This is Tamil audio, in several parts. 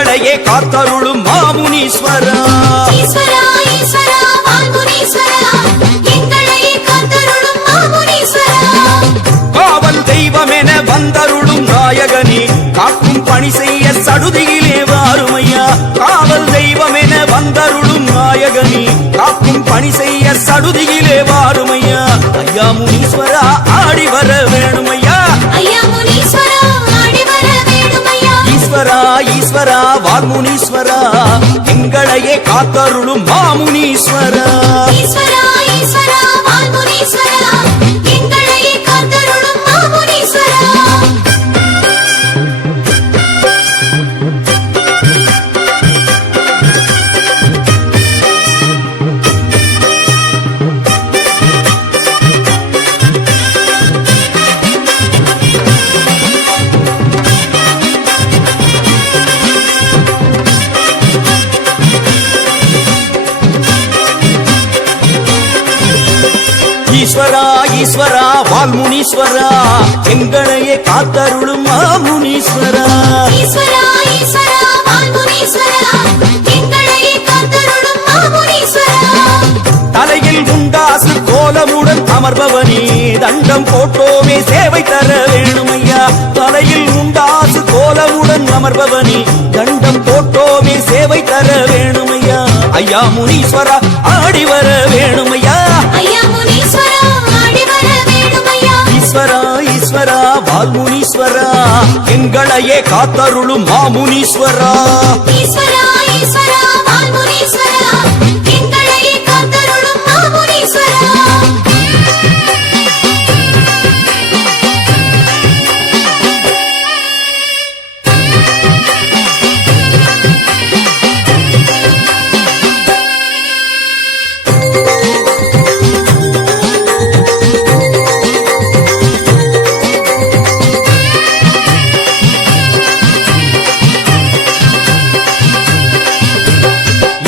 எங்களையே காத்தருளும் மாமுனீஸ்வரா. ஈஸ்வரா ஈஸ்வரா வால்முனீஸ்வரா, எங்களையே காத்தருளும் மாமுனீஸ்வரா. காவல் தெய்வமென வந்தருளும் நாயகனே, காக்கும் பணி செய்ய சடுதியிலே வாருமையா. காவல் தெய்வமென வந்தருளும் நாயகனே, காக்கும் பணி செய்ய சடுதியிலே வாருமையா. ஐயா முனீஸ்வரா ஆடி வர வேணுமையா. ஐயா முனீஸ்வரா ஆடி வர வேணுமையா. ஈஸ்வரா ஈஸ்வரா வால்முனீஸ்வரா, எங்களையே காத்தருளும் மாமுனீஸ்வரா. ஈஸ்வரா ஈஸ்வரா வால்முனீஸ்வரா, எங்களையே காத்தருளும் மாமுனீஸ்வரா. ஈஸ்வரா ஈஸ்வரா வால்முனீஸ்வரா, எங்களையே காத்தருளும் மாமுனீஸ்வரா. ஈஸ்வரா ஈஸ்வரா வால்முனீஸ்வரா, எங்களையே காத்தருளும் மாமுனீஸ்வரா. தலையில் உண்டாசு கோலமுடன் அமர்பவனே, தண்டம் போட்டோமே சேவை தர வேணுமையா. தலையில் உண்டாசு கோலமுடன் அமர்பவனே, தண்டம் போட்டோமே சேவை தர வேணுமையா. ஐயா முனீஸ்வரா ஆடி வர வேணுமையா. ஐயா முனீஸ்வரா ஆடி வர வேணுமையா. ஈஸ்வரா ஈஸ்வரா வால்முனீஸ்வரா, எங்களையே காத்தருளும் மாமுனீஸ்வரா. ஈஸ்வரா ஈஸ்வரா வால்முனீஸ்வரா, எங்களையே காத்தருளும் மாமுனீஸ்வரா.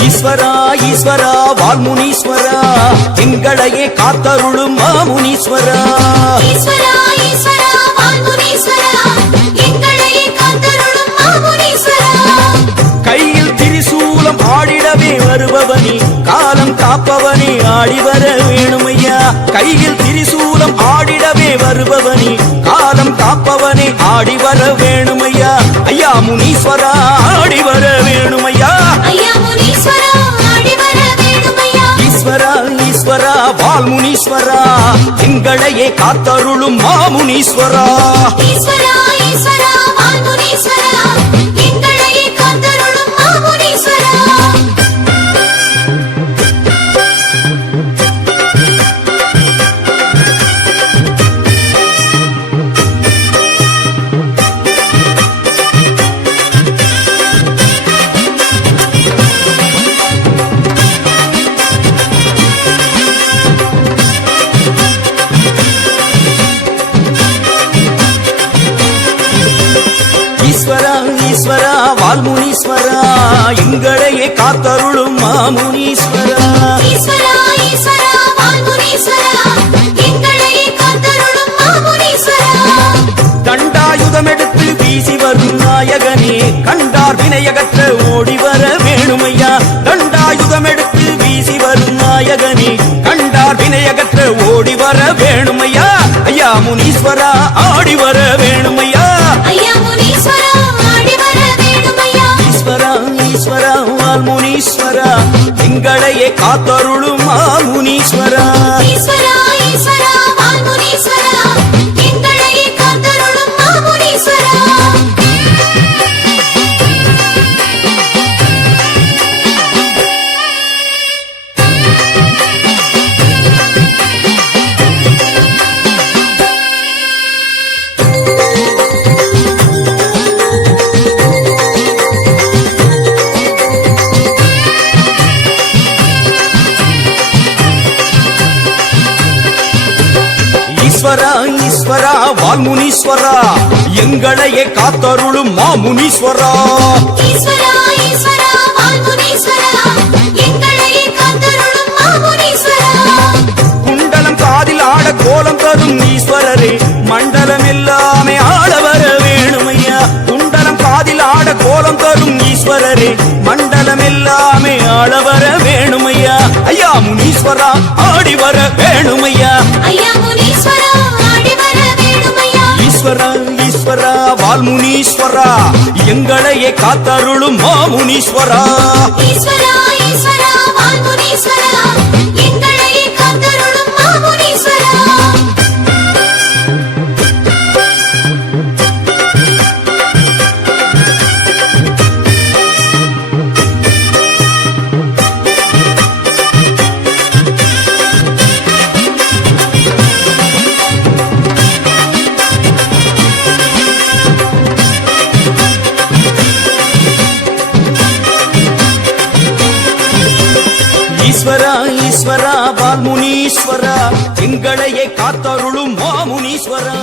ஈஸ்வரா ஈஸ்வரா வால்முனீஸ்வரா, எங்களையே காத்தருளும் மாமுனீஸ்வரா. ஈஸ்வரா ஈஸ்வரா வால்முனீஸ்வரா, எங்களையே காத்தருளும் மாமுனீஸ்வரா. கையில் திரிசூலம் ஆடிடவே வருபவனே, காலம் காப்பவனே ஆடி வர வேணுமையா. கையில் திரிசூலம் ஆடிடவே வருபவனே, காலம் காப்பவனே ஆடி வர வேணுமையா. ஐயா முனீஸ்வரா ஆடி வர வேணுமையா. ஐயா முனீஸ்வரா ஆடி வர வேணுமையா. ஈஸ்வரா ஈஸ்வரா வால்முனீஸ்வரா, எங்களையே காத்தருளும் மாமுனீஸ்வரா. ஈஸ்வரா ஈஸ்வரா வால்முனீஸ்வரா, எங்களையே காத்தருளும் மாமுனீஸ்வரா. ஈஸ்வரா ஈஸ்வரா வால்முனீஸ்வரா, எங்களையே காத்தருளும் மாமுனீஸ்வரா. ஈஸ்வரா ஈஸ்வரா வால்முனீஸ்வரா, எங்களையே காத்தருளும் மாமுனீஸ்வரா. தண்டாயுதம் எடுத்து வீசி வரும் நாயகனே, கண்டார் வினையகற்ற ஓடி வர வேணுமையா. தண்டாயுதம் எடுத்து வீசி வரும் நாயகனே, கண்டார் வினையகற்ற ஓடி வர வேணுமையா. ஐயா முனீஸ்வரா ஆடி வர வேணுமையா. ஐயா முனீஸ்வரா ஆடி வர வேணுமையா. ஈஸ்வரா ஈஸ்வரா வால்முனீஸ்வரா, எங்களையே காத்தருளும் மாமுனீஸ்வரா. ஈஸ்வரா ஈஸ்வரா வால்முனீஸ்வரா, எங்களையே காத்தருளும் மாமுனீஸ்வரா. ஈஸ்வரா ஈஸ்வரா வால்முனீஸ்வரா, எங்களையே காத்தருளும் மாமுனீஸ்வரா. ஈஸ்வரா ஈஸ்வரா வால்முனீஸ்வரா, எங்களையே காத்தருளும் மாமுனீஸ்வரா. குண்டலம் காதில் ஆட கோலம் தரும் ஈஸ்வரரே, மண்டலம் எல்லாமே ஆட வர வேணுமையா. குண்டலம் காதில் கோவில் ஆட கோலம் தரும் ஈஸ்வரரே மண்டலம் எல்லாமே ஆள வர வேணுமையா ஐயா முனீஸ்வரா ஆடி வர வேணுமையா ஐயா முனீஸ்வரா ஆடி வர வேணுமையா ஈஸ்வரா ஈஸ்வரா வால்முனீஸ்வரா எங்களையே காத்தருளும் மாமுனீஸ்வரா ஈஸ்வரா ஈஸ்வரா வால்முனீஸ்வரா எங்களையே காத்தருளும் மாமுனீஸ்வரா ஈஸ்வரா ஈஸ்வரா வால்முனீஸ்வரா எங்களையே காத்தருளும் மாமுனீஸ்வரா